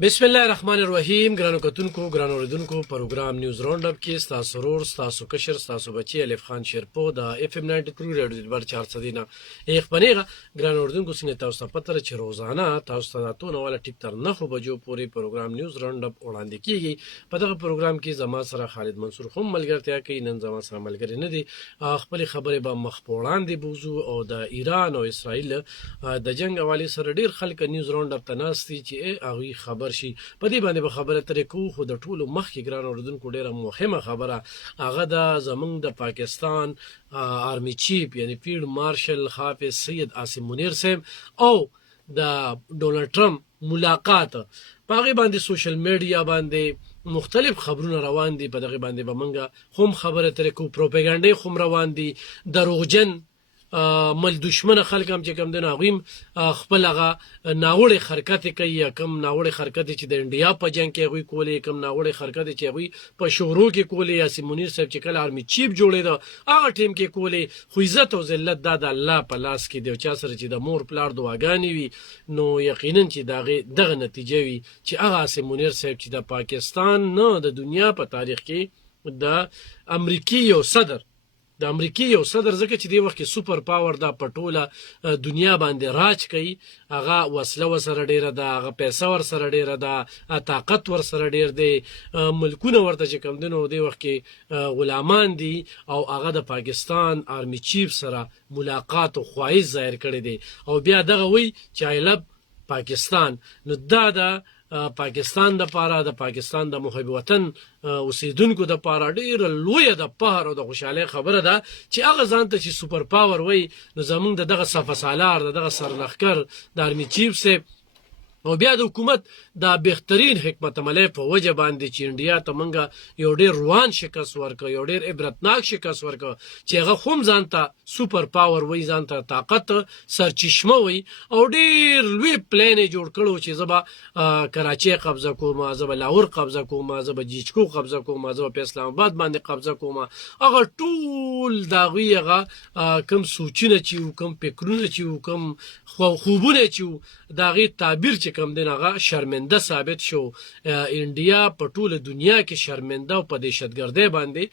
بسم الله الرحمن الرحیم. ګرانو کتونکو، ګرانو اوریدونکو، پروګرام نیوز راوند اپ کې ستاسو سرور، ستاسو کشر، ستاسو بچی الف خان شیرپو د اف ام 93 ریډیو دلبر 400 دینا ایک پنیغه. ګرانو اوریدونکو، څنګه تاسو ته پته چې روزانه تاسو ته راتونه ولا ټیک تر 9 بجو پورې پروګرام نیوز راوند اپ وړاندې کیږي. په دغه پروګرام کې زما سره خالد منصور هم ملګرتیا کوي. نن زما سره ملګری نه دي. خپل خبرې به مخ په وړاندې بوزو او د ایران او اسرائیل د جنگ حواله سره ډیر خلک نیوز راوند اپ تناستي چې هغه خبر شي. په دې باندې به خبره ترې کوو، خو د ټولو مخکې ګران اوریدونکو ډیره مهمه خبره هغه د زمونږ د پاکستان آرمی چیف یعنی فیلډ مارشل حافظ سید عاصم منیر صاحب او د ډونلډ ټرمپ ملاقات په هغې باندې سوشل میډیا باندې مختلف خبرونه روان دي. په دغه باندې به منګه هم خبره ترې کوو. پروپاګانډې هم روان دي، دروغجن مل دشمن خلک هم چې کم دنه غویم خپل هغه ناوړې حرکت کوي، یا کم ناوړې حرکت چې د انډیا په جنگ کې غوي کولې، کم ناوړې حرکت چې غوي په شورو کې کولې. یاسین منیر صاحب چې کله آرمی چیف جوړېده هغه ټیم کې کولې. خو عزت او ذلت دا د الله په لاس کې دی. چا سره چې د مور پلار دعاګانې وي نو یقینا چې دغه نتیجه وي چې هغه یاسین منیر صاحب چې د پاکستان نه د دنیا په تاریخ کې د امریکای یو صدر ځکه چې دی وخت کې سوپر پاور دا پټوله دنیا باندې راج کوي. هغه وسله ورسره ډیره ده، هغه پیسه ورسره ډیره ده، طاقت ورسره ډیر دی، ملکونه ورته چې کم دنو دی وخت کې غلامان دي. او هغه د پاکستان آرمی چیف سره ملاقات او خواهش ظاهر کړی دی او بیا دغه وی چې I love پاکستان. نو دا پاکستان د پاره، د پاکستان د محب وطن اوسیدونکو د پاره ډیر لوی د پهر او د خوشاله خبره ده چې هغه ځان ته چې سوپر پاور وای. نو زمونږ دغه صفه سالار دغه سرلخکر د آرمی چیف سه او بیا د حکومت دا بهترین حکمت عملی په وجه باندې چې انډیا ته منګه یو ډیر روان شکست ورکړ، یو ډیر عبرتناک شکست ورکړ چې هغه هم ځان ته سوپر پاور وای، ځان ته طاقت سرچشمه وای او ډیر لوی پلان جوړ کړو چې زبا کراچي قبضه کوم، زبا لاهور قبضه کوم، زبا جیچکو قبضه کوم، زبا په اسلام آباد باندې قبضه کوم. هغه ټول داغوی هغه کم سوچونه چې کم فکرونه چې کم خوبونه چې داغي تعبیر چې کم دین هغه شرمنده ثابت شو. انډیا په ټوله دنیا کې شرمنده او په دهشتګردۍ باندې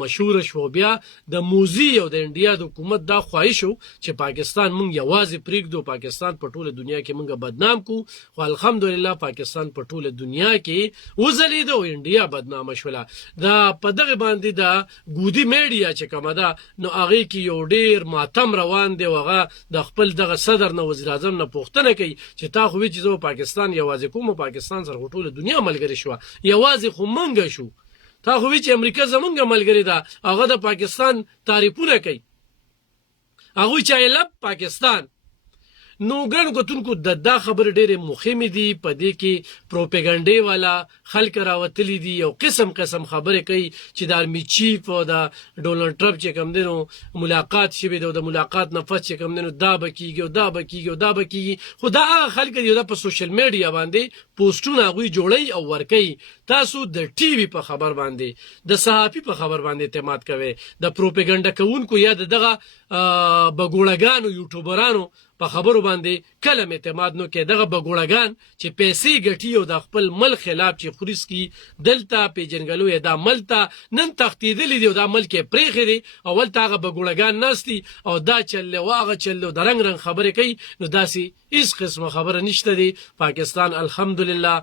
مشهور شو. بیا د موزي او د انډیا د حکومت دا خواهش شو چې پاکستان مونږ یوازې پریږدو، پاکستان په ټوله دنیا کې مونږ بدنام کو. خو الحمدلله پاکستان په ټوله دنیا کې وځلید او انډیا بدنام شوله. دا په دغه باندې دا ګودي میډیا چې کومه ده نو هغه کې یو ډیر ماتم روان دی. هغه د خپل دغه صدر نه وزیر اعظم نه پوښتنه کوي چې تا خو چې زه پاکستان یوازې کوم، پاکستان سره ټوله دنیا ملګری شو، یوازې خو منګه شو. تا خو چې امریکا زمونږ ملګری ده، هغه د پاکستان تعریفونه کوي، هغه چې I love پاکستان. نو ګڼ کتونکو دا خبر ډېرې مهمې دي. په دې کې پروپاګانډې والا خلک راوتلي دي، یو قسم خبرې کوي چې د آرمی چیف او د ډونلډ ټرمپ چې کم دینو ملاقات شوی دی او د ملاقات نه پس چې کم دینو دا به کیږي او دا به کیږي او دا به کیږي. خو دا هغه خلک دي په سوشل میډیا باندې پوسټونه هغوی جوړوي او ورکوي. تاسو د ټي وي په خبر باندې، د صحافي په خبر باندې اعتماد کوئ، د پروپاګانډا کوونکو یا دغه بګوړګانو یوټیوبرانو په خبرو باندې کلم اعتماد نو کې. دغه بګوړګان چې پیسې ګټي او د خپل ملک خلاف چې خوريس کی دلته په جنګلو یا د ملته نن تختیدلې دی او د ملک پرېخې دی اول تاغه بګوړګان نستی او دا چل واغه چل د رنگ خبرې کوي. نو داسي هیڅ قسمه خبره نشته دی. پاکستان الحمدلله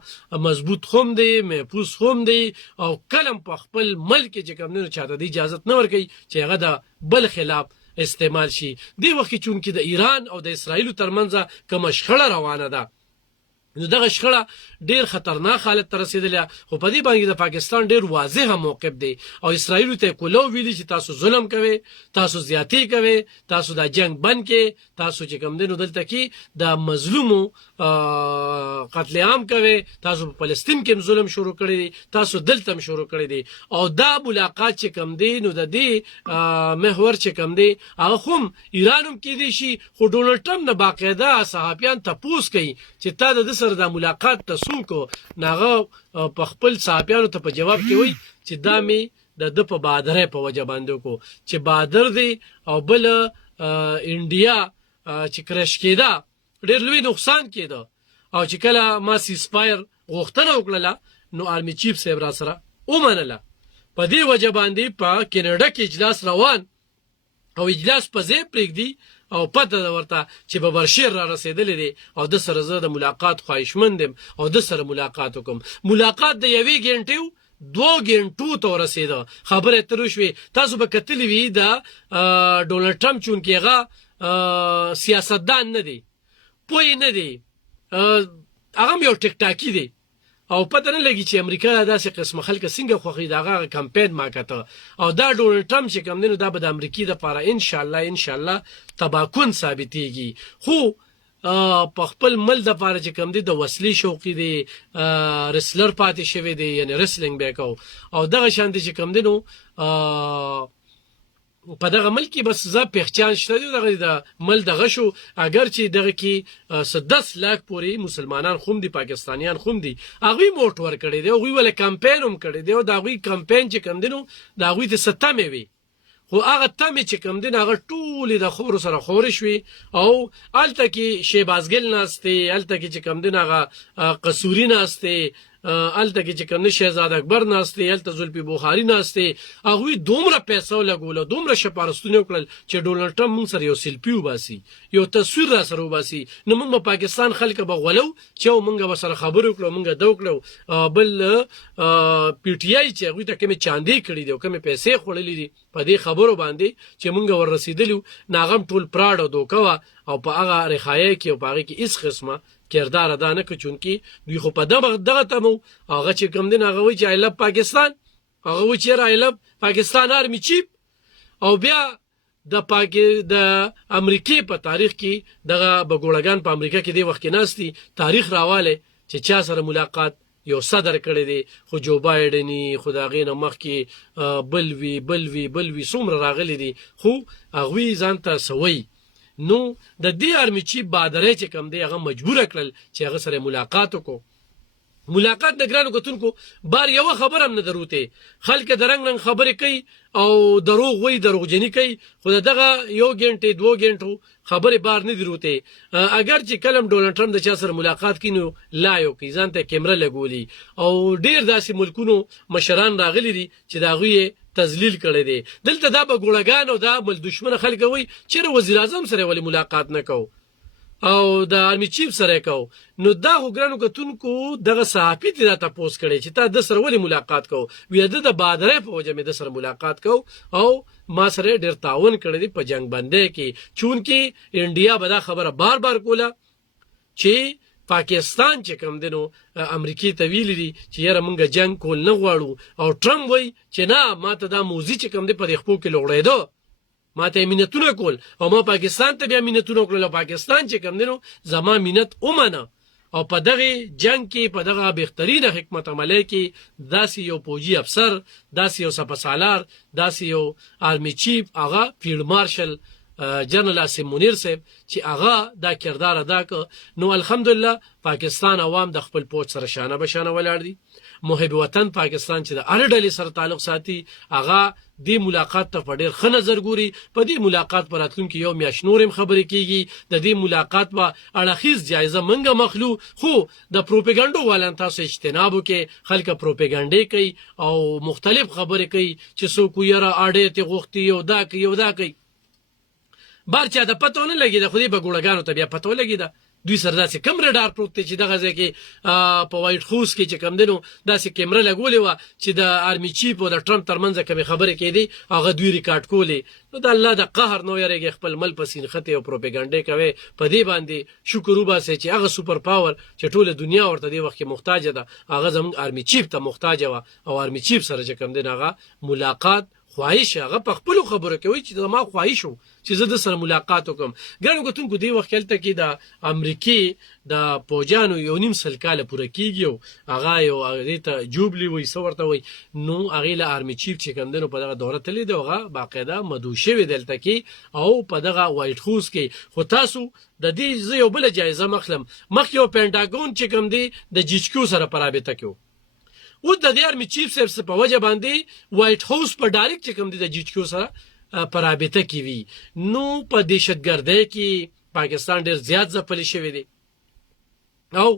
مضبوط خوم دی، محفوظ خوم دی او کلم په خپل ملک چې کوم نه چاته دی اجازه نه ورکي چې هغه د بل خلاف استعمال شي. دی وخت چون کې د ایران او د اسرائیل ترمنځ کوم شخړه روانه ده، نو دغه شخړه ډیر خطرناک حالت ته رسیدله. خو په دې باندې د پاکستان ډیر واضح موقف دی او اسرائیل ته کولو ویلي چې تاسو ظلم کوئ، تاسو زیاتی کوئ، تاسو دا جنگ بند کې، تاسو چې کوم دینو دلته کې د مظلومو قتل عام کوي، تاسو په فلسطین کې ظلم شروع کړی دی، تاسو دلته هم شروع کړی دی. او دا ملاقات چې کوم دی نو د دې محور چې کوم دی هغه هم ایران هم کې دی شي. خو ډونلډ ټرمپ نه باقاعده صحافیان تپوس کوي چې تا د سره د ملاقات تاسو ناغه په خپل صحافیانو ته په جواب کې وای چې دا می د په بادرې په وجه باندې کو چې بادر دی او بل انډیا چې کرش کېده ډېر لوی نقصان کېده او چې کله ما سیسپایر غوښتنه وکړله نو آرمي چیف صاحب را سره ومنله. په دې وجه باندې په کینیډا کې اجلاس روان او اجلاس په ځای پرېږدي او پته ده ورته چې ببرشیر را رسېدلی دی او د سره زه د ملاقات خواهشمند یم او د سره ملاقات وکړم. ملاقات د 1 غنټې 2 غنټو ته ورسېده. خبره تر شوې تاسو به کتلی وي د ډونالډ ټرمپ چونکې هغه سیاستدان نه دی، پوه نه دی، هغه یو ټیک ټاکي دی او پته نه لګي چې امریکا داسې قسمه خلک څنګه خوښي دغه کمپاین ما کته. او دا ډونالډ ټرمپ چې کوم دی نو دا به د امریکا لپاره ان شاء الله تباکون ثابتېږي. خو په خپل مل د پاره چې کوم دی د وسلې شوقي دی، رسلر پاتې شوی دی، یعنی رسلینګ بیکاو او دغه شان دي چې کوم دی نو په دغه ملک بس زه پہچان شته دی دغه د مل دغه شو. اگر چې دغه کې 10 लाख پورې مسلمانان خوم دي، پاکستانیان خوم دي، هغه موټ ور کړی دی، هغه ول کمپاین هم کړی دی او دغه کمپاین چې کوم دی نو دغه د ستمه وي. خو هغه تمه چې کوم دین هغه ټول د خور سره خور شوي او الته کې شیبازګل ناشته، الته کې چې کوم دین هغه قصوري ناشته، الته کې چې کوم شهزاد اکبر ناشته، الته زلفي بخاري ناشته. هغه دومره پیسې لګول، دومره شپارستونه وکړل چې ډونالډ ټرمپ موږ سره یو سیلفي وباسي، یو تصویر را سره وباسي. نو موږ په پاکستان خلک به غولو چې موږ به سره خبرو وکړو، موږ دوکړو. بل پی ټی آی چې هغه ته کومه چاندي کړی دی او کومه پیسې خورلې دي په دې خبرو باندې چې موږ ور رسیدلو، ناغم ټول پراډ او دوکوا او په هغه رخایه کې او په هغه کې هیڅ قسمه کردار ادا نه کوي. چونکی دوی خو په دغه تمو هغه چې کوم دین هغه وی چې آی لو پاکستان، هغه وی چې آی لو پاکستان آرمی چیف. او بیا د امریکای په تاریخ کې دغه بګوړګان په امریکا کې دی وخت کې ناشتي تاریخ راواله چې چا سره ملاقات یو صدر کړی دی. خو جو بایډنی خداغې نه مخ کې بلوي څومره راغلي دي، خو هغه ځان ته سوي. نو د دې آرمی چیف بادرې چې کم دی هغه مجبور کړل چې هغه سره ملاقات وکړو. ملاقات د ګرانو کتونکو بار یو خبر هم نه دروته، خلک درنګ رنګ خبرې کوي او دروغ وای دروغجنی کوي. خو دغه 1 غنټه 2 غنټو خبرې بار نه دروته. اگر چې کلم ډونالډ ټرمپ د چا سره ملاقات کینو لا یو کی ځان ته کیمرا لګولي او ډیر داسې ملکونو مشران راغلي دي چې دا غوي تذلیل کړي دي. دلته دا به ګوړګان او دا مل دشمن خلک وای چې وزیر اعظم سره ولی ملاقات نه کو او د آرمی چیف سره کو. نو دا وګرانو کتونکو دغه صحافي ته تاسو کړي چې تا د سره ولی ملاقات کو، وی د بادرې په وجه مې د سره ملاقات کو او ما سره ډیر تعاون کړی دی په جنگ باندې کې. چونکی انډیا به دا خبره بار کوله چې پاکستان چې کوم دینو امریکای ته ویل دي چې یاره مونږ جنگ کول نه غواړو او ټرمپ وای چې نه ماته دا موزي چې کوم دی په خپل کې لوړېدو، ماته مينتونه کول او ما پاکستان ته بیا مينتونه کول. پاکستان چې کوم دینو زما مينت اومنه او په دغه جنگ کې په دغه بهترینه حکمت عملی کې داسې یو فوجي افسر، داسې یو سپهسالار، داسې یو آرمی چیف هغه فیلډ مارشل جنرال اسیم منیر صاحب چې هغه دا کردار ادا ک. نو الحمدلله پاکستان عوام د خپل پوج سره شانه بشانه ولاړ دي. محب وطن پاکستان چې د ارډلې سره تعلق ساتي هغه دی ملاقات ته په ډېر ښه نظر ګوري. په دې ملاقات پر راتلونکي یو میاشت نورم خبرې کیږي. د دې ملاقات په اړخیز جایزه منګه مخلو، خو د پروپاګاندا والان تاسو اجتناب وکړئ. خلک پروپاګاندا کوي او مختلف خبرې کوي چې څوک یې اړې ته غوښتي یو دا کوي بار چا د پتو نه لګي. د خو دې بګوړګانو ته بیا پتو لګي دا دوی سره داسې کم رډار پروت چې دغه ځکه په وایټ هاوس کې چې کم دینو داسې کیمرا لګولې و چې د آرمی چیف او د ټرمپ ترمنځ کوم خبره کېدی هغه دوی ریکارډ کولې. نو د الله د قهر نو یریږي خپل مل پسین خته او پروپاګاندا کوي. په دې باندې شکر وباسي چې هغه سوپر پاور چې ټوله دنیا ورته دی وخت محتاج ده هغه زموږ آرمی چیف ته محتاج و او آرمی چیف سره چې کم دین هغه ملاقات خواهش هغه په خپل خبره کوي چې ما خواهش وو چې زه د سره ملاقات وکم. ګرانو کتونکو دی وخت ته کې د امریکای د پوجانو یو نیم سل کال پوره کیږي او هغه یو هغه ته جوبلی وي سورته وي. نو هغه له آرمی چیف چې کوم دنو په دغه دوره تللی دی هغه باقاعده مدوشه وی دلته کې او په دغه وایټ هاوس کې. خو تاسو د دې یو بل جایزه مخلم مخ یو پینټاګون چې کوم دی د جیچکو سره پرابطه کوي او د آرمی چیف سره په وجه باندې وایټ هاوس په ډایرکټ چې کوم دی د جیچکو سره پرابطه کوي. نو په دهشتګردۍ کې پاکستان ډیر زیات ځپلی شوی دی او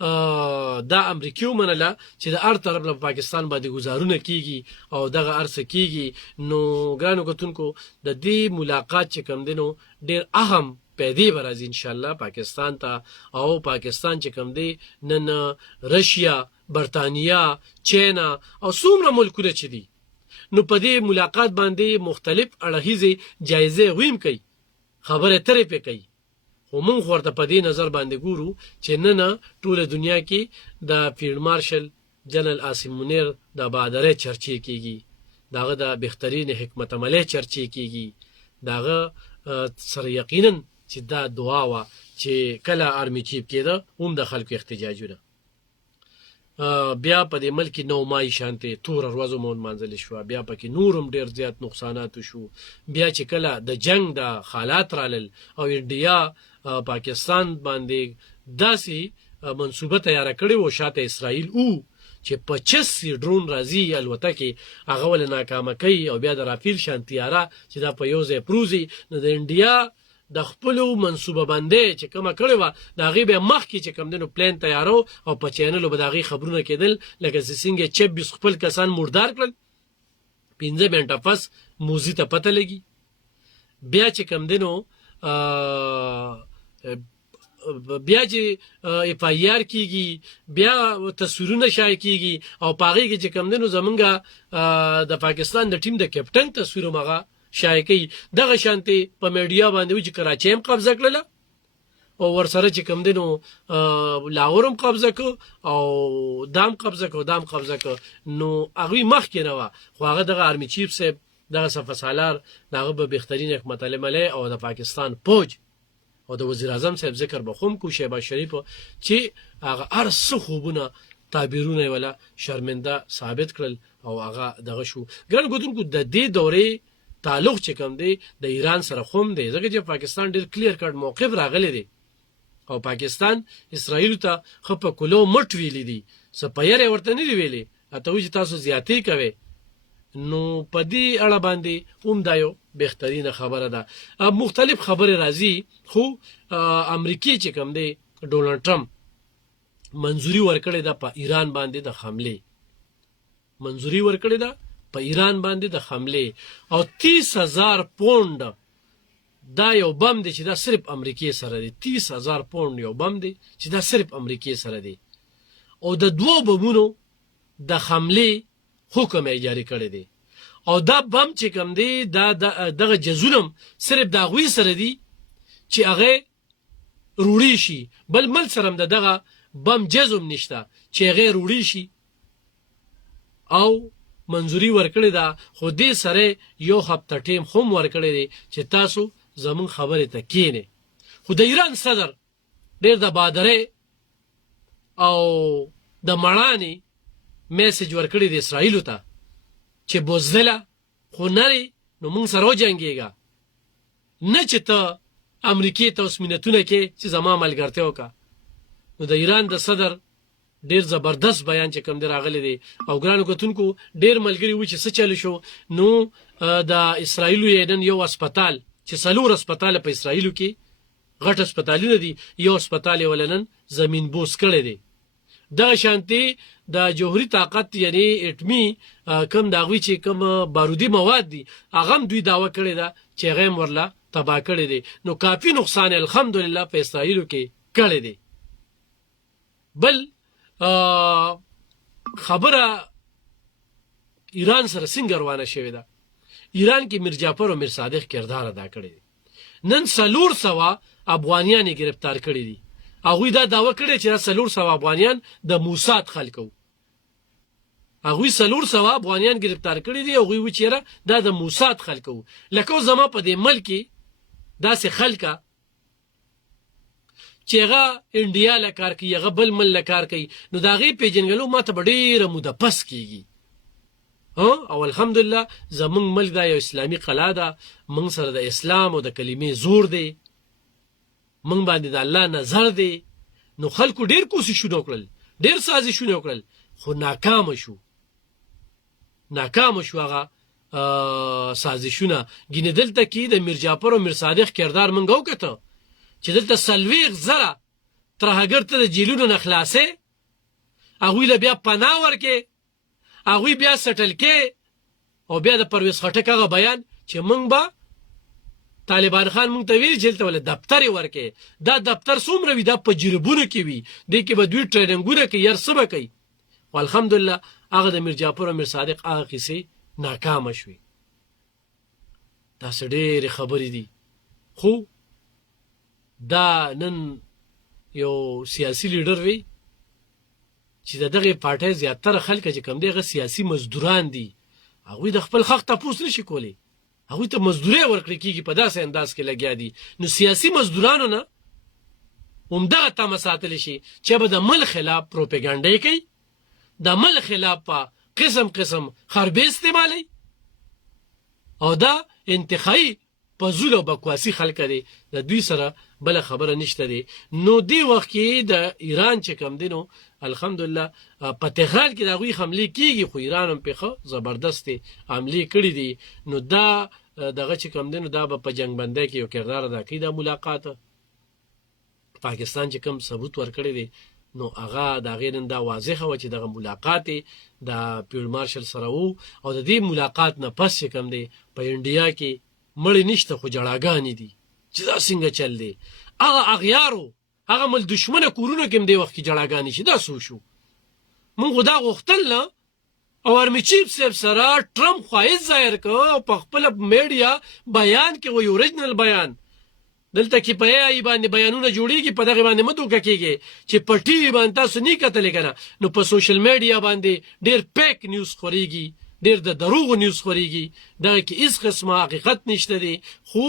دا امریکایو منله چې د هر طرف له پاکستان باندې گزارونه کیږي او دغه ارڅ کیږي. نو ګرانو کتونکو د دې ملاقات چې کوم دی نو ډیر اهم پیدې به راځي انشاءالله پاکستان ته. او پاکستان چې کوم دی نن رشیا، برطانیا، چینا او څومره ملکونه چې دي نو په دې ملاقات باندې مختلف اړخیزې جایزې ویم کوي، خبره ترې پې کوي. خو مونږ ورته په دې نظر باندې ګورو چې نن ټوله دنیا کې د فیلډ مارشل جنرال عاصم منیر د بهادرۍ چرچې کیږي، داغه د بهترین حکمت عملۍ چرچې کیږي. داغه سره یقینا چې دا دعا وه چې کله آرمي چیف کېده هم د خلکو احتجاجونه. بیا په دې ملک 9 مای شانتې توره ورځو مو نمانځلې شوه، بیا پکې نور هم ډېر زیات نقصانات شو. بیا چې کله د جنگ د حالات رالل او انډیا پاکستان باندې داسې منصوبه تیاره کړې وه شاته اسرائیل چې 25 ډرون راځي الوتکې هغه ولې ناکامه کوي او بیا د رافیل شان طیاره چې دا په یو ځای پروزي. نو د انډیا د خپلو منصوبه بندۍ چې کومه کړې وه د هغې بیا مخکې چې کوم دی نو پلین تیارو او په چینلو به د هغې خبرونه کېدل لکه چې څنګه 26 خپل کسان مردار کړل، 15 منټه پس موزي ته پته لګي. بیا چې کوم دی نو بیا چې اف آی آر کیږي، بیا تصویرونه شایع کیږي او په هغې کې چې کوم دی نو زمونږ د پاکستان د ټیم د کپټن تصویر هم هغه شایع کوي. دغه شانتې په میډیا باندې و چې کراچۍ هم قبضه کړله او ورسره چې کوم دی نو لاهور هم قبضه کړ او دام قبضه کړ دام قبضه کړ. نو هغوی مخکې نه وه، خو هغه دغه آرمي چیف صاحب دغه صفه سالار د هغه به بهترین حکمت عملۍ او د پاکستان فوج او د وزیر اعظم صاحب ذکر به خو هم کو شهباز شریف چې هغه هر څه خوبونه تعبیرونه یې ولا شرمنده ثابت کړل او هغه دغه شو. ګرانو کتونکو د دې دورې تعلق چې کوم دی د ایران سره خوم دی، ځکه چې پاکستان ډېر کلیر کټ موقف راغلی دی او پاکستان اسرائیل ته خو په کلو مټ ویلی دي، څه په یری ورته نه دی ویلی اته وایي چې تاسو زیاتې کوئ. نو په دې اړه باندې هم دا یو بهترینه خبره ده. مختلف خبرې راځي، خو امریکای چې کوم دی ډونالډ ټرمپ منظوري ورکړې ده په ایران باندې د حملې، منظوري ورکړې ده په ایران باندې د حملې او 30,000 پونډ دا یو بم دی چې دا صرف امریکای سره دی. 30,000 پونډ یو بم دی چې دا صرف امریکای سره دی او د 2 بمونو د حملې حکم یې جاری کړی دی او دا بم چې کوم دی دا دغه جزونم صرف د هغوی سره دی چې هغه روړی شي، بل مل سره هم دغه بم جزم نشته چې هغه روړی شي او منظوري ورکړی ده. خو دې سره یو هفته ټیم هم ورکړی دی چې تاسو زمون خبرې ته کینې. خو د ایران صدر ډېر د بهادرۍ او د مړانې میسج ورکړی دی اسرائیلو ته چې بزدله خو نری نو مونږ سره وجنګېږه، نه چې ته امریکې ته اوس مینتونه کې چې زما ملګرتیا وکړه. نو د ایران د صدر ډیر زبردست بیان چې کوم دی راغلی دی او ګرانو کتونکو ډیر ملګري و چې څه چلی شو. نو د اسرائیلو یې نن یو هسپتال چې 4 هسپتال په اسرائیلو کې غټ هسپتالونه دي، یو هسپتال یې ولنن زمین بوس کړی دی. دغه شانتې د جوهري طاقت یعنی اټمي کم د هغوی چې کم بارودي مواد دي هغه هم دوی دعوه کړې ده چې هغه هم ورله تباه کړی دی. نو کافي نقصان الحمدلله په اسرائیلو کې کړی دی. بل خبره ایران سره څنګه روانه شوې ده، ایران کې میر جعفر او میر صادق کردار ادا کړی دی. نن 400 افغانیان گرفتار کړي دي. هغوی دا دعوه کړې چې 400 افغانیان د موساد خلکو، هغوی 400 افغانیان گرفتار کړي دي. هغوی و چیرې دا د موساد خلکو، لکه زما په دې ملک داسې خلکه چې هغه انډیا له کار کوي، هغه بل مل له کار کوي، نو د هغې پیژنګلو ما ته به ډېره موده پس کېږي. او الحمدلله زمونږ ملک دا یو اسلامي قلعه ده، موږ سره د اسلام او د کلمې زور دی، موږ باندې د الله نظر دی. نو خلکو ډېر کوششونه وکړل، ډېر سازشونه وکړل، خو ناکامه شو هغه سازشونه. ګینې دلته کې د میر جعفر او میر صادق کردار موږ وکته چې دلته 40,000 ترهګر ته د جیلونو نه خلاصې هغوی له بیا پناه ورکې هغوی بیا سټل کې او بیا د پرویز خټک هغه بیان چې موږ به طالبان خان موږ ته ویل چې دلته ولې دفتر یې ورکې دا دفتر څومره وي دا په جربونو کې وي دې کې به دوی ټریننګونه کوي هر څه به کوي خو الحمدلله هغه د میر جعفر او میر صادق هغه کیسې ناکامه شوې داسې ډېرې خبرې دي خو دا نن یو سیاسي لیډر وي چې د دغې پارټۍ زیاتره خلک چې کوم دی هغه سیاسي مزدوران دي هغوی د خپل حق تپوس نشي کولی هغوی ته مزدوري ورکړل کېږي په داسې انداز کې لګیا دي نو سیاسي مزدورانو نه همدغه تمه ساتلی شي چې به د ملک خلاف پروپیګنډۍ کوي د ملک خلاف په قسم قسم حربې استعمالوي او دا انتخابي پزول او بکواسی خلک دي د دوی سره بل خبره نشته دي نو دی وخت کې د ایران چې کم دینو الحمدلله په تهران کې د غوي حمله کیږي خو ایران هم په زبردست حمله کړې دي نو دا دغه چې کم دینو دا په جنگ بندۍ کې یو کردار ادا کوي د ملاقات پاکستان چې کم ثبوت ورکړي دي نو هغه د غیرن دا واضحه و چې دغه ملاقات د پیول مارشل سره وو او د دې ملاقات نه پس چې کم دی په انډیا کې مړی نشته خو جړاګانې دي چې دا څنګه چل دی هغه اغیارو هغه مل دشمنه کورونه کې دی وخت کې جړاګانې شي دا سو شو مونږ دا غوښتل نه او ارمی چیف صاحب سره ټرمپ خواهش ظاهر کو په خپل میډیا بیان کې وی اوریجنل بیان دلته کې په ای باندې بیانونه جوړیږي په دغه باندې مدو کېږي چې په ټي وي باندې تاسو نه کتل کنه نو په سوشل میډیا باندې ډیر پیک نیوز خوريږي ډیر د دروغ نیوز خوريږي دا کې هیڅ قسمه حقیقت نشته دی خو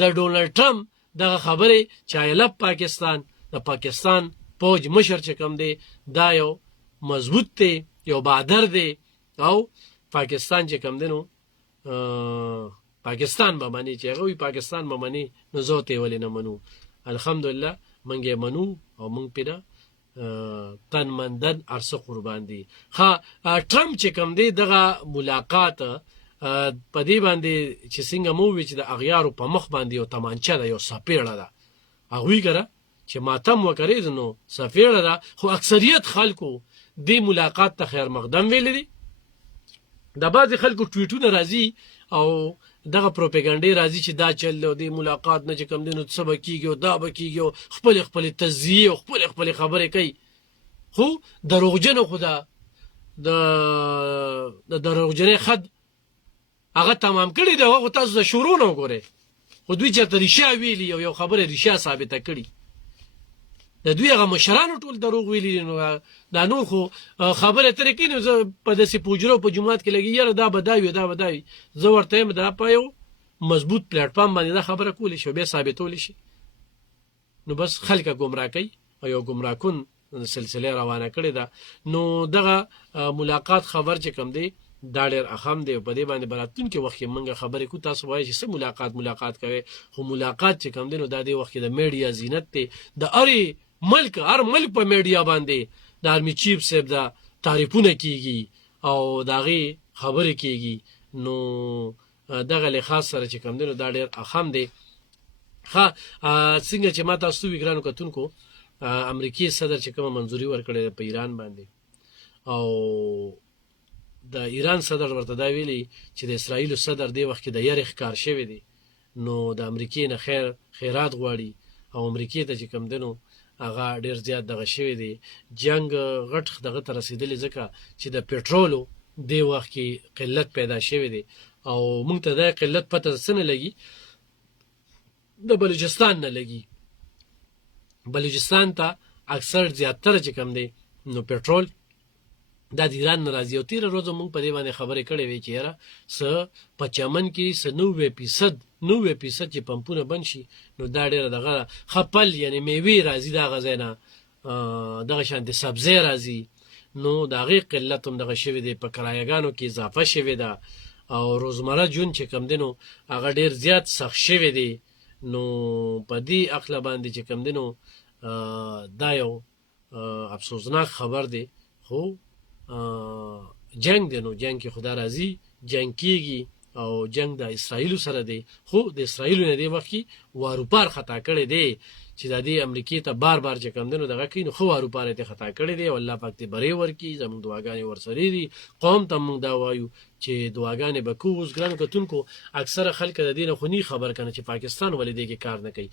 د ډونلډ ټرمپ دغه خبره چې ایلپ پاکستان د پاکستان فوج مشر چې کوم دی دا یو مضبوط دی یو بادر دی او پاکستان چې کوم دی نو پاکستان به مانی چې هغه پاکستان به مانی نو زه ته ولې نه منو الحمدلله منګه منو او مونږ پیدا تن مندن ارسه قربان دي ها ټرمپ چې کوم دی دغه ملاقات په دې باندې چې څنګه مو وی چې د اغیارو په مخ باندې یو تمانچه ده یو سپیړه ده هغه ګره چې ماتم وکړي نو سفیړه ده خو اکثریت خلکو دې ملاقات ته خیر مقدم ویل دي د بعض خلکو ټویټونه راځي او دغه پروپاګاندا راځي چې دا چل دی ملاقات نه چې کم دینو څه بکیږي او دا بکیږي خپل خپل تزیه او خپل خبرې کوي خو دروغجن خدا د دروغجن خد هغه تمام کړی دا هغه تاسو شروع نه وګورئ خو دوی چې ریښه ویلی او یو خبره ریښه ثابته کړي د دوی هغه مشرانو ټول دروغ ویلي نو دا نور خو خبره ترې کینو په داسې پوجرو په جمعات کې لګي یاره دا بداوي زه ورته دا په یو مضبوط پلیټ فارم باندې دا خبره کولی شو به ثابتول شي نو بس خلک گمراه کوي او یو گمراه کن سلسله روانه کړي دا نو دغه ملاقات خبر چې کم دی دا ډېر اهم دی په دې باندې براتون کې وخت منګه خبرې کو تاسو وایي چې ملاقات کوي خو ملاقات چې کم دی نو دا دی وخت د میډیا زینت ته د اری ملک هر ملک په میډیا باندې د ارمی چیف صاحب دا تعریفونه کیږي او داغي خبرې کیږي نو دغه له خاص سره چې کم دی نو دا ډېر اهم دی ها څنګه چې ما تاسو وګرانو کتونکو امریکای صدر چې کوم منځوري ورکړي په ایران باندې او د ایران صدر ورته دا ویلي چې د اسرایل صدر دی وخت کې د یاري ښکار شوی دی نو د امریکای نه خیرات غواړي او امریکای ته چې کم دنو هغه ډیر زیات دغه شوی دی جنگ غټ دغه تر رسیدلی ځکه چې د پېټرولو دی وخت کې قلت پیدا شوی دی او موږ ته د قلت پته سن لګي د بلوچستان نه لګي بلوچستان ته اکثر زیاتره چې کم دی نو پېټرول دا د ایران ناراضي او تیر روزو موږ په دې باندې خبرې کړې وې چې یاره په چمن کې 90% چې پمپونه بند شي نو دا ډېره دغه خپل یعنی میوې راځي دا غزینه دغه شانتي سبزی راځي نو د هغې قلت هم دغه شوی دی په کرایهګانو کې اضافه شوې ده او روزمره ژوند چې کم دی نو هغه ډېر زیات سخت شوی دی نو په دې اخله باندې چې کم دی نو دا یو افسوسناک خبر دی خو جنگ دی نو جنگ کې خدا راځي جنگ کیږي او جنگ د اسرایلو سره دی خو د اسرایلو نه دی وخت کې واروپار خطا کړی دی چې د دې امریکای ته بار بار چې کوم دنو دغه کینو خو واروپار ته خطا کړی دی او الله پاک دې بری ورکی زموږ دعاګانې ورسره دي قوم ته موږ دا وایو چې دعاګانې به کوو اوس ګرانو کتونکو اکثره خلک د دې نه خو نه خبر کنه چې پاکستان ولې دې کې کار نه کوي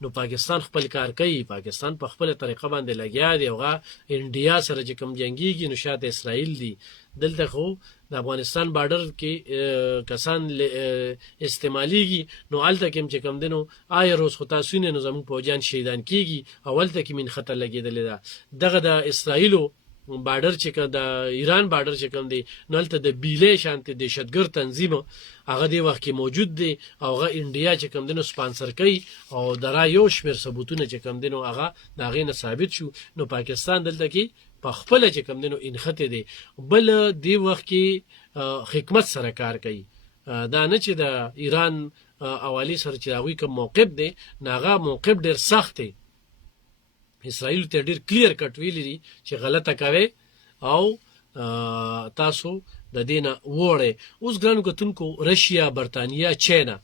نو پاکستان خپل کار کوي پاکستان په خپل طریقه باندې لګیا دی او انډیا سره چې کوم جنگيږي نو شاته اسرائیل دی دلته خو د افغانستان بارډر کې کسان استعماليږي نو الته کې چې کم دنو آی روز خو تاسو نه نو زموږ فوجان شهیدان کیږي اولته کې من خطر لګیدل دا دغه د اسرایلو بارډر چې د ایران بارډر چې کوم دی نو الته د بیلې شانتي دهشتګرد تنظیم هغه دی وخت کې موجود دی او هغه انډیا چې کوم دنو سپانسر کوي او درا یو شمیر ثبوتونه چې کوم دنو هغه دا غي نه ثابت شو نو پاکستان دلته کې په خپل چې کوم دنو انخته دی بل دی وخت کې حکمت سره کار کوي دا نه چې د ایران اوالی سره چې هغه کوم موقف دی ناغه موقف ډیر سخت دی اسرائیل ته ډیر کلیر کټ ویلی دي چې غلطه کوي او تاسو د دینه وړه اوس ګرانو کتونکو رشیا برتانیا چینا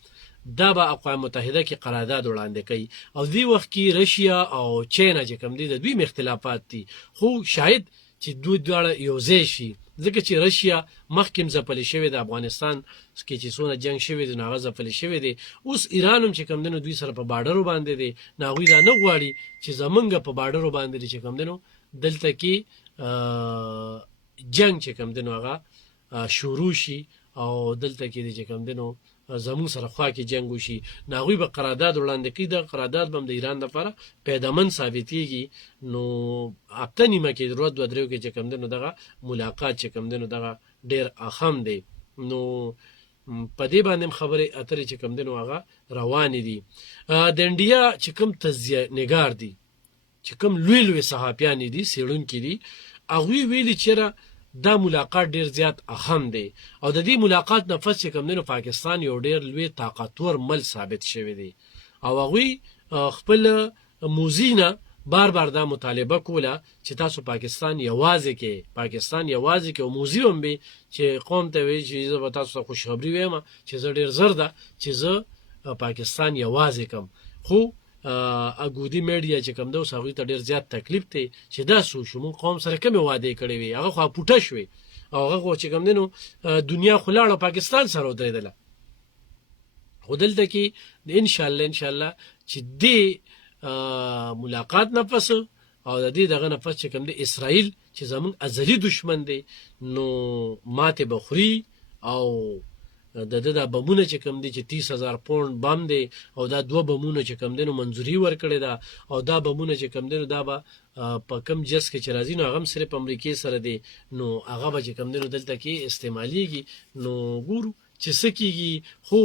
دا به اقوام متحده کې قرارداد وړاندې کوي او دی وخت کې رشیا او چینا چې کوم دي د دوی اختلافات دي خو شاید چې دوی دواړه یو ځای شي ځکه چې رشیا مخکې ځپلې شوی د افغانستان کې چې څونه جنگ شوی دی ناغه ځپلې شوی دی اوس ایران هم چې کوم دنو دوی سره په بارډر باندې دی ناغوی دا نه غواړي چې زمونږ په بارډر باندې چې کوم دنو دلته کې جنگ چې کوم دنو هغه شروع شي او دلته کې چې کوم دنو زمون سره خوا کې جنگ وشي ناغوی به قرارداد وړاندې کوي د قرارداد بم د ایران لپاره پیدامن ثابتېږي نو هفته نیمه کې ورځ دوه دریو کې چې کوم دنو دغه ملاقات چې کوم دنو دغه ډیر اهم دی نو په دې باندې خبرې اترې چې کوم دنو هغه روان دي د انډیا چې کوم تزیه نگار دي چې کوم لوی لوی صحافیان دي سیړون کې دي هغه ویلي چې دا ملاقات ډیر زیات اهم دی او د دې ملاقات نفس چې کوم دنو پاکستان یو ډیر لوی طاقتور مل ثابت شوی دی او هغه خپل موزینا بار بار دا مطالبه کوله چې تاسو پاکستان یوازې کې او موزیم به چې قوم ته وی چې زه تاسو خوشخبری وایم چې زه ډیر زر ده چې زه پاکستان یوازې کوم خو اګودي میډیا چې کوم دا اوسه ته ډیر زیات تکلیف دی چې دا شومون قوم سره کوم وعده کړی وي هغه خو پټه شوی او هغه چې کوم دنو دنیا خلاړو پاکستان سره ودرېدله خودلته کې ان شاء الله چې دی ملاقات نفس او د دې دغه نفس چې کوم دی اسرائیل چې زمون ازلی دشمن دی نو ماته بخوري او د بمونه چې کوم دي چې 30000 پاوند بم دي او دا دوه بمونه چې کوم دي نو منځوري ورکړي دا او دا بمونه چې کوم دي نو دا به په کم جس کې چې راځي نو هغه صرف امریکای سره دي نو هغه به چې کوم دي نو دلته کې استعماليږي نو ګورو چې سکیږي خو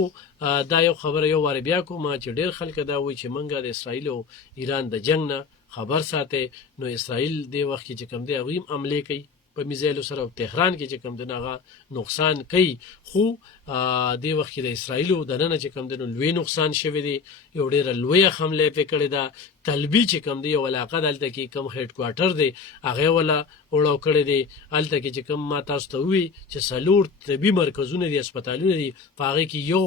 دا یو خبره یو واره بیا کوم چې ډیر خلک دا وایي چې منګه د اسرائیل او ایران د جنگ نه خبر ساتي نو اسرائیل د وخت کې چې کوم دی هغه عمله کوي په میزایلو سره تهران کې چې کوم دغه نقصان کوي خو د وخت د اسرایلو د نن چې کوم د لوی نقصان شوی دی یو ډیر لوی حمله پکړه ده طلبي چې کوم دی ولاقه دلته کې کوم هډ کوارټر دی هغه ولا وړو کړی دی الته کې چې کوم ما تاسو ته وی چې سلور طبي مرکزونه دي هسپتالونه دي هغه کې یو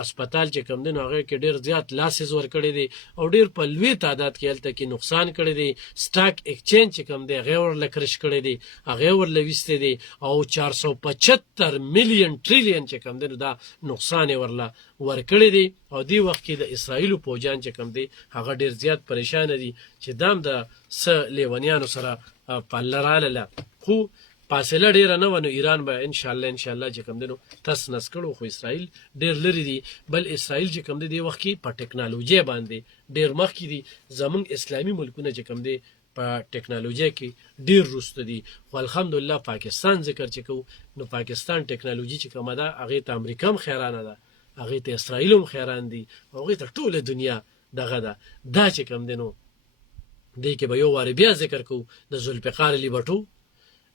هسپتال چې کوم دی هغه کې ډیر زیات لاسز ور کړی دی او ډیر په لوی تعداد کې الته کې نقصان کړی دی سٹاک ایکسچینج چې کوم دی غیر لکرش کړی دی هغه ور لويسته دی او 475 میلیون ټریلیون چې کوم دی دا نقصان ورلا ورکړی دی او دی وخت کې د اسرایلو پوجان چې کوم دی هغه ډیر زیات پریشان دي چې دام د س لیونیانو سره پالراله خو فاصله ډیر نه ونه ایران به ان شاء الله چې کوم دنو تاس نس کړو خو اسرائیل ډیر لري دي بل اسرائیل چې کوم دی وخت کې په ټکنالوژي باندې ډیر مخ کې دي زمون اسلامي ملکونه چې کوم دی په ټکنالوژي کې ډیر رسته دي خو الحمدلله پاکستان ذکر چې کو نو پاکستان ټکنالوژي چې کومه ده هغه ته امریکا هم خیرانه ده هغه ته اسرائیل هم خیران دي هغه ته ټوله دنیا دغه ده دا چې کوم دنو دې کې به یو واره بیا ذکر کو د ذوالفقار علی بټو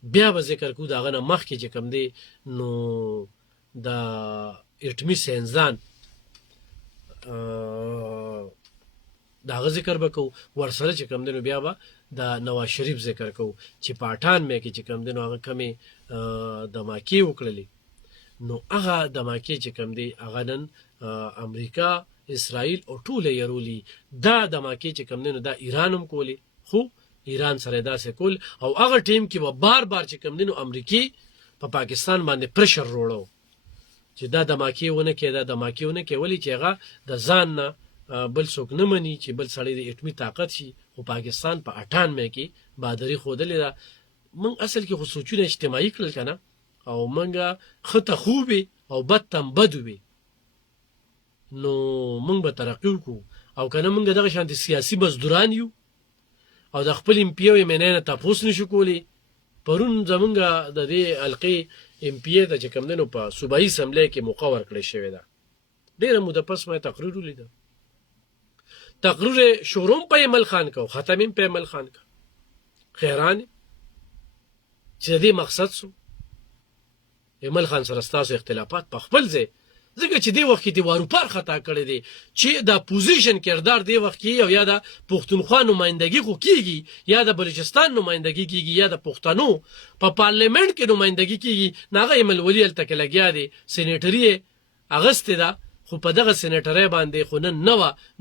بیا به ذکر کو داغه مخ کې چې کوم دی نو د اټمی سنځان داغه ذکر وکاو ورسره چې کوم دی نو بیا به د نواز شریف ذکر کو چې پاټان مې کې چې کوم دی نو هغه کمی د ماکی وکړلې نو هغه دماکې چې کوم دی هغه نن امریکا اسرائیل او ټول یې دا دماکې چې کوم دی نو دا ایران هم کولی خو ایران سره داسې کول او هغه ټیم کې به بار بار چې کوم دی نو امریکای په پاکستان باندې پرشر روړو چې دا دماکې ونه کې دا دماکې ونه کې ولی چې هغه د ځان نه بل څوک نه مني چې بل سړی د اټمي طاقت شي خو پاکستان په 98 کې بهادري ښودلې ده من اصل کې خو سوچونه اجتماعي کړل کنه او منګه خطه خوبي او بد تم بد وي نو مونږ به ترقی وکړو او کنه مونږ دغه شانتي سیاسي مزدوران یو او د خپل ام پی او ام ان نه تاسو نشو کولی پرون زمونږه د دې القي ام پی ته چې کوم دنو په صوبایي سملې کې مقرر کړی شوی دا ډیره موده پس مې تقریر ولیدل تقریر شوروم په عمل خان کو ختمیم په عمل خان کا خیران چې دې مقصد سو عمل خان سره ستاسو اختلافات په خپل ځای ځکه چې دی وخت کې دی وارو پر خطا کړی دی چې دا پوزیشن کردار دی وخت کې یا د پښتونخوا نمائندګي خو کیږي یا د بلوچستان نمائندګي کیږي یا د پښتنو په پارلیمنت کې نمائندګي کیږي ناغه عمل ولی تل کې لګیا دی سېنیټری اگست دا خو په دغه سېنیټری باندې خو نو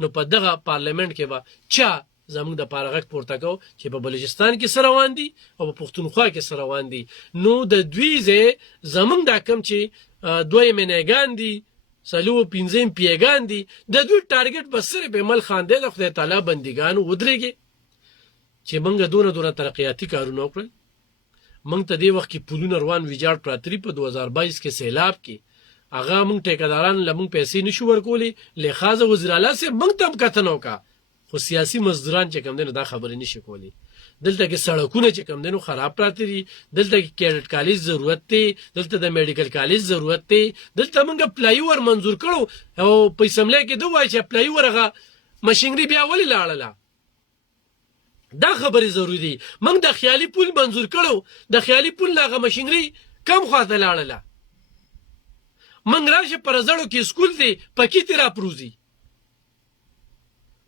نو په دغه پارلیمنت کې با چا زموږ د پارغک پورته کو چې په بلوچستان کې سره روان دي او په پښتونخوا کې سره روان دي نو د دوی زموږ د کم چې دوی منګان دي سلو پینځم پیګان دي د دوی ټارګټ بس سره به مل خان دی د خدای تعالی بندګانو ودرېږي چې موږ دونه ترقیاتی کارونه وکړل موږ ته دی وخت کې پولونه روان ویجاړ پراتری په 2022 کې سیلاب کې هغه موږ ټیکداران لمون پیسې نشو ورکولې لخوا وزیر اعلی سره موږ تم کتنو کا خو سیاسي مزدوران چې کوم دنو دا خبرې نشي کولی دلته کې سړکونه چې کوم دنو خراب پراته دي دلته کې کیډټ کالج ضرورت دی دلته د میډیکل کالج ضرورت دی دلته موږ پلای ور منزور کړو او په سملې کې دوه چې پلای ورغه ماشينري بیا ولې لاړله دا خبرې ضروری دي موږ د خیالي پول منزور کړو د خیالي پول لاغه ماشينري کم خواته لاړله موږ راشه پر زړو کې سکول دی پکې تیرا پروزي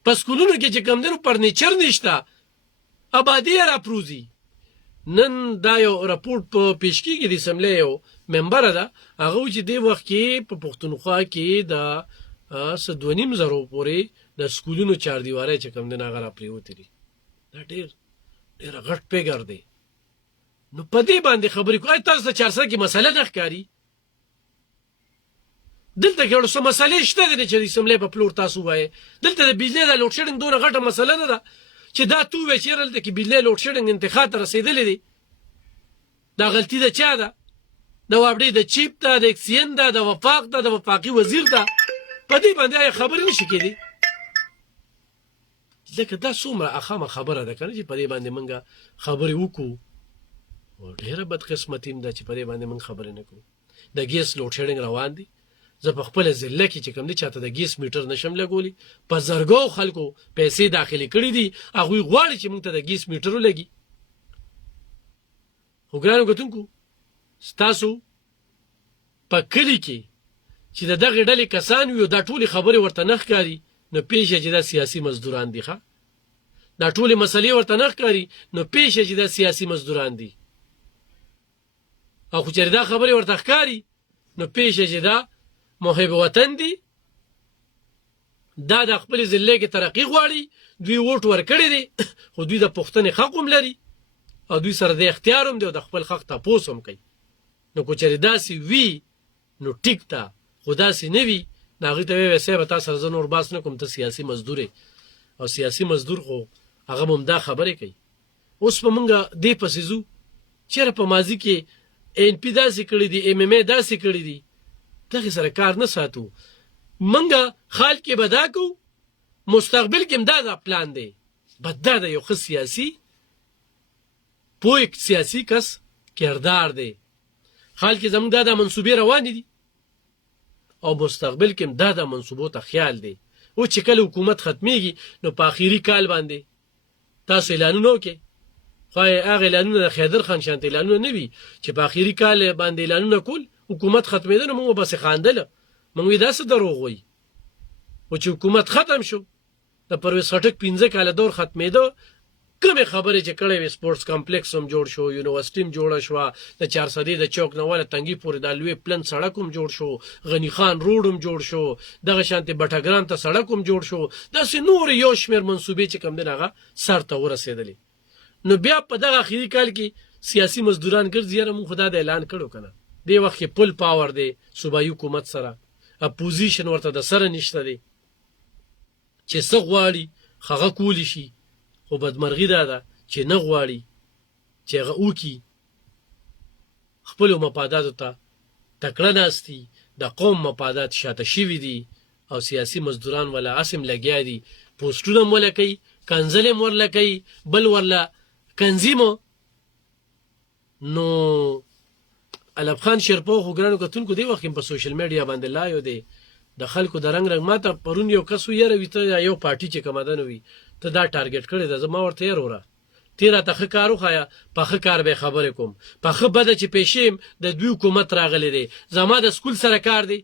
پس کولونو کې چې کم دنو فرنیچر نشته آبادی را پروزي نن دا یو راپورټ په پیشکی کې د سملې یو ممبر ده هغه چې دی وخت کې په پښتونخوا کې د 2.5 پورې د سکولونو چار دیواره چې کم دنه غره پریوتی دي دا ډیر غټ پیګر دی نو په دې باندې خبرې کوي تاسو 400 کې مسله نه ښکاری دلته کې څه مسلې شته چې د سملې په پلور تاسو وایي دلته د بجلی د لوډ شیډینګ دوه غټه مسله نه ده چې دا تو وچیرل د کې بجلی لوډ شیډینګ انتخاب ته رسیدلې دي دا غلطي ده چا ده د وابډي د چیپ ته د اکسین ده د وفاق ده د وفاقي وزیر ده په دې باندې خبرې نشي کېدی ځکه دا څومره اخامه خبره ده کنه چې په دې باندې مونږه خبرې وکړو او ډیره بدقسمتي ده چې په دې باندې مونږ خبرې نه کوو د ګیس لوډ شیډینګ روان دي زه په خپل ځله کې چې کوم دي چاته د ګیس میټر نشم لګولي په زرګو خلکو پیسې داخلي کړې دي هغه غواړي چې موږ ته د ګیس میټر ولګي وګورئ غوښتونکو ستاسو په کلی کې چې دغه ډلې کسان یو د ټولي خبرې ورته نه ښکاری نو پیښه چې د سیاسي مزدوران دي ښه دا ټولي مسلې ورته نه ښکاری نو پیښه چې د سیاسي مزدوران دي او خو چې دا خبرې ورته ښکاری نو پیښه چې دا محب وطن دي دا د خپل ځلې کې ترقی غواړي دوی ووټ ورکړي دي خو دوی د پښتنې حق هم لري او دوی سره د اختیار هم دی او د خپل حق تاسو هم کوي نو کو چېرې داسې وی نو ټیک تا خدا سي نه وی ناغه ته وسه به تاسو سره نور باس نه کوم ته سیاسي مزدوري او سیاسي مزدور خو هغه هم دا خبره کوي اوس په مونږه دې پسیزو چیرې په ماضي کې ان پی داسې کړی دي ام ام داسې کړی دي دغه سره کار نه ساتو منګه خال کې بدا کو مستقبل کې امداد پلان دی بددا د یو خص سیاسي پویک سیاسي کس کردار دی خال کې زموږ د منسوبې روان دي او مستقبل کې امداد منسوبو ته خیال دی او چې کله حکومت ختميږي نو په اخیری کال باندې تاسو اعلانونه وکړي خو هغه اعلانونه د خیدر خان شانت اعلانونه نه وي چې په اخیری کال باندې اعلانونه کول حکومت ختمېده نو موږ بس خاندله موږ دا څه دروغ وای او چې حکومت ختم شو د پرویز خټک 15 کال دور ختمېده کومې خبرې چې کړې وې سپورټس کمپلیکس هم جوړ شو یونیورسټي هم جوړه شوه د 400 د چوک نه وله تنګي پورې د لوی پلن سړک هم جوړ شو غنی خان روډ هم جوړ شو دغه شانتې بټګرام ته سړک هم جوړ شو داسې نور یو شمېر منصوبې چې کوم دي هغه سر ته ورسېدلې نو بیا په دغه اخري کال کې سیاسي مزدوران ګرځي یاره مونږ خو دا د اعلان کړو که نه دې وخت کې پل پاور دی صوبایي حکومت سره اپوزیشن ورته د سره نشته دی چې څه غواړي هغه کولی شي خو بدمرغي دا ده چې نه غواړي چې هغه وکړي خپلو مفاداتو ته تکړه ناستي د قوم مفادات شاته شوي دي او سیاسي مزدوران ولا اسم لګیا دي پوسټونه هم وله کوي کنځلې هم ورله کوي بل ورله کنزیمو نو علب خان شیرپو خو ګرانو کتونکو دی وخت په سوشل میډیا باندې لایو دی د خلکو د رنګ رنګ ماته پرون یو کس یاره وي ته یو پارټي چې کمدن وي ته دا ټارګټ کړی ده زما ورته یې وروره تی راته ښه کار وښایه په ښه کار به یې خبرې کوم په ښه بده چې پیشیم د دوی حکومت راغلی دی زما د سکول سره کار دی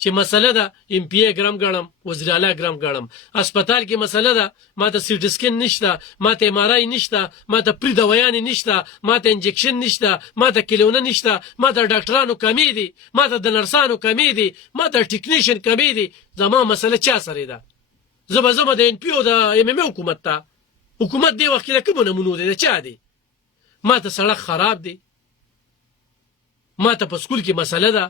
چې مسله ده ایم پی ای ګرم ګڼم وزیر اعلی ګرم ګڼم هسپتال کې مسله ده ما ته سیټي سکین نشته ما ته ایم آر آی نشته ما ته پرې دوایانې نشته ما ته انجکشن نشته ما ته کلیونه نشته ما ته ډاکټرانو کمې دي ما ته د نرسانو کمې دي ما ته ټیکنیشن کمې دي زما مسله چا سره ده زه به ځمه د ان پی او د ام ام حکومت ته حکومت دې وخت کې د کومو نمونو دی د چا دی ما ته سړک خراب دی ما ته په سکول کې مسله ده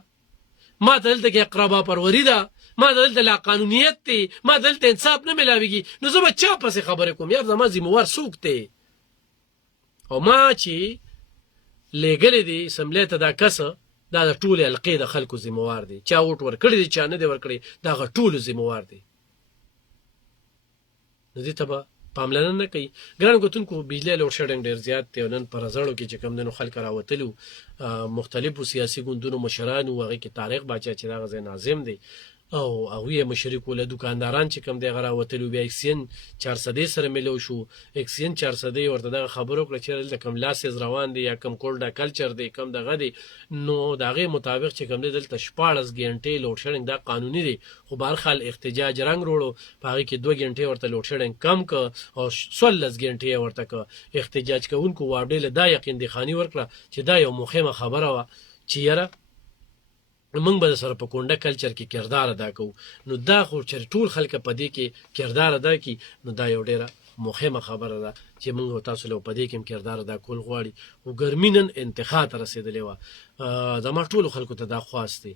ما ته دلته کې اقربا پروري ده ما ته دلته لا قانونیت دی ما ته دلته انصاف نه ملاویږي نو زه به چا پسې خبرې کوم یار زما ذمهوار څوک دی او ما چې لېږلی دی اسمبلۍ ته دا کسه دا د ټولې حلقې د خلکو ذمهوار دی چا ووټ ورکړی دی چا نه دی ورکړی د هغه ټولو ذمهوار دی نو دې ته به پاملرنه نه کوي ګرانو کتونکو بجلی لوډ شیډینګ ډېر زیات دی او نن په رزړو کې چې کوم دی نو خلک راوتلي مختلفو سیاسي ګوندونو مشران وو هغې کې طارق باچا چې دغه ځای ناظم دی او هغوی یې مشري کوله دوکانداران چې کوم دی هغه راوتلي بیا اکسین 400 سره میلو شو اکسین 400 ورته دغه خبره وکړه چې دلته کوم لاسز روان دی یا کوم کولډا کلچر دی کوم دغه دی نو د هغې مطابق چې کوم دی دلته 14 ګنټې لوډ شیډینګ دا قانوني دی خو بهرحال احتجاج رنګ روړو په هغې کې 2 ګنټې ورته لوډ شیډینګ کم که او 16 ګنټې یې ورته که احتجاج کوونکو واډې له دا یقین دخاني ورکړه چې دا یو مهمه خبره وه چې یاره موږ به سره په کونډه کلچر کې کردار ادا کوو نو دا خو چې ټول خلک په دې کې کردار ادا کړي نو دا یو ډیره مهمه خبره ده چې موږ تاسو له په دې کې کردار ادا کول غواړي او ګرمي نن انتخا ته رسېدلې وه زما ټولو خلکو ته دا خواست دی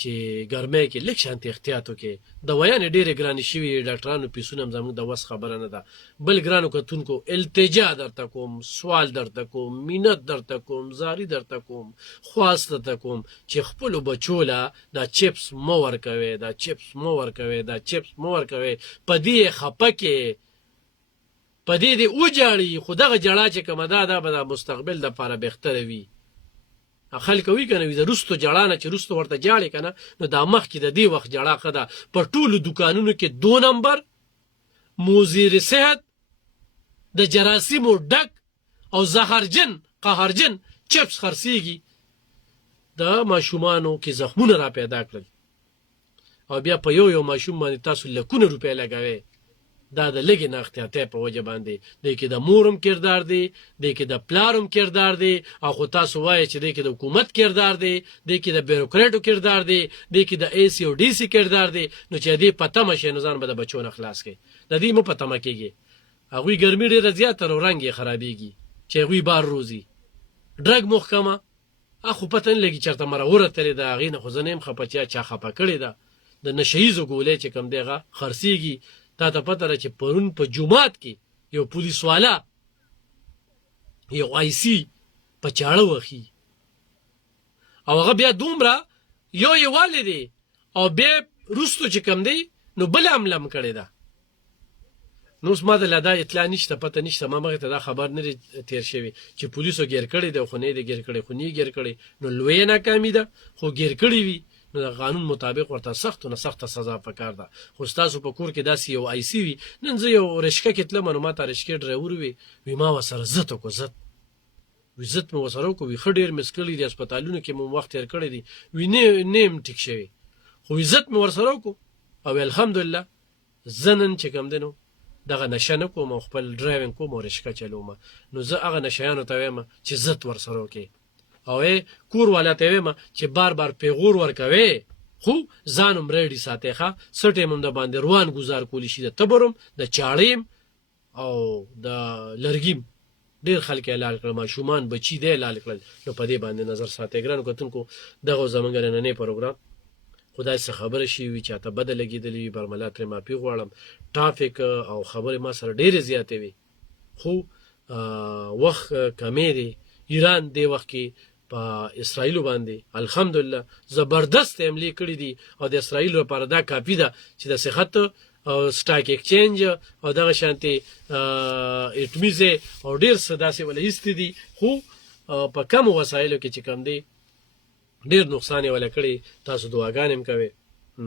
چې ګرمۍ کې لږ شانتې احتیاط وکړي دوایانې ډېرې ګرانې شوي ډاکټرانو پیسونه هم زموږ د وس خبره نه ده بل ګرانو کتونکو التجا درته کوم سوال درته کوم مینت درته کوم زاري درته کوم خواست درته کوم چې خپلو بچو له دا چپس مه ورکوئ دا چپس مه ورکوئ دا چپس مه ورکوئ په دې یې خفه کې په دې دې وجاړي خو دغه جړا چې کومه ده دا به د مستقبل دپاره بهتره وي خلک وی کنه وی د رستو جړانه چې رستو ورته جاړي کنه نو دا مخ کې د دې وخت جړا خده په ټولو دکانونو کې 2 نمبر موزیر صحت د جراثیمو ډک او زهرجن قهرجن چپس خرڅیږي د ماشومانو کې زخمونه را پیدا کړل او بیا په یو ماشوم باندې تاسو لکونه روپۍ لګوئ دا د لږې نه احتیاطۍ په وجه باندې دی کې د مورم کردار دی دی کې د پلارم کردار دی او خو تاسو وایئ چې دی کې د حکومت کردار دی دی کې د بیروکریټو کردار دی دی کې د ای سی او ډي سی کردار دی نو چې دې په تمه شي نو ځان به د بچو نه خلاص کړي د دې مو په تمه کېږي هغوی ګرمي ډېره زیاته او رنګ یې خرابېږي چې هغوی بار روزي ډرګ محکمه خو پته نه لګي چېرته مره ورتلې ده هغې نه خو زه نه یم خفه چې چا خفه کړې ده د نشه ییزو ګولۍ چې کوم دی هغه خرڅېږي تا ته پته ده چې پرون په جومات کې یو پولیس والا یو آی سی په چاړه وخي او هغه بیا دومره یو یووالی دی او بیا وروستو چې کوم دی نو بل حمله م کړې ده نو اوس ما ته لا دا اطلاع نشته پته نشته ما مخې ته دا خبر نه دی تېر شوی چې پولیسو ګیر کړی دی خو نه یې دی ګیر کړی خو نه یې ګیر کړی نو لویه ناکامي ده خو ګیر کړی وي نو د قانون مطابق ورته سختو نه سخته سزا پکار ده خو ستاسو په کور کې داسې یو آی سی وي نن زه یو رشکه کې تلم نو ما ته رشکې ډرایور وي ما ورسره زت وکړو زت مې ورسره وکړو وي ښه ډېر مې څکلي دي هسپتالونو کې مو وخت تېر کړی دی وي نه یم ټیک شوی خو عزت مې ورسره وکړو او الحمدلله زه نن چې کوم دی نو دغه نشه نه کوم او خپل ډرایوینګ کوم او رشکه چلوم، نو زه هغه نشیانو ته وایم چې عزت ورسره وکړي او کور والا ته وایم چې بار بار پیغور ورکوي خو ځان هم ریډي ساتي ښه څه ټایم هم د باندې روان ګزار کولی شي د تبرم د چاړیم او د لرګیم ډېر خلک یې لال کړل ماشومان بچي دی لال کړل نو په دې باندې نظر ساتئ ګرانو کتونکو دغه زموږ نننی پروګرام خدای څه خبره شي وي چاته بده لګېدلې وي برملا ترې معافي غواړم ټافیک او خبرې ما سره ډېرې زیاتې وي خو وخت کمې دی ایران دې وخت کې په اسرائیلو باندې الحمدلله زبردست حملې کړې دي او د اسرائیل لپاره دا کافي ده چې د صحت او سټاک ایکسچینج او دغه شانتي اټمیزه او ډیر څه داسې ولې ایستې دي خو په کم وسایلو کې چې کم دی ډیر نقصان یې ولا کړی تاسو دعاګانې هم کوئ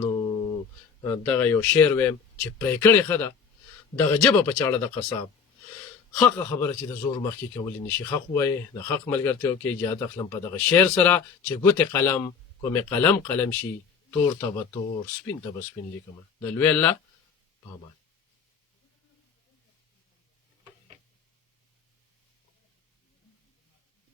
نو دغه یو شعر ویم چې پرې کړې ښه ده دغه ژبه په چاړه د قصاب حق خبره چې د زور مخکې کولی نشي حق وایي د حق ملګرتیا کې ایجاد اخلم په دغه شعر سره چې ګوتې قلم کومې قلم شي تور ته به تور سپین ته به سپین لیکمه د لوی الله په امان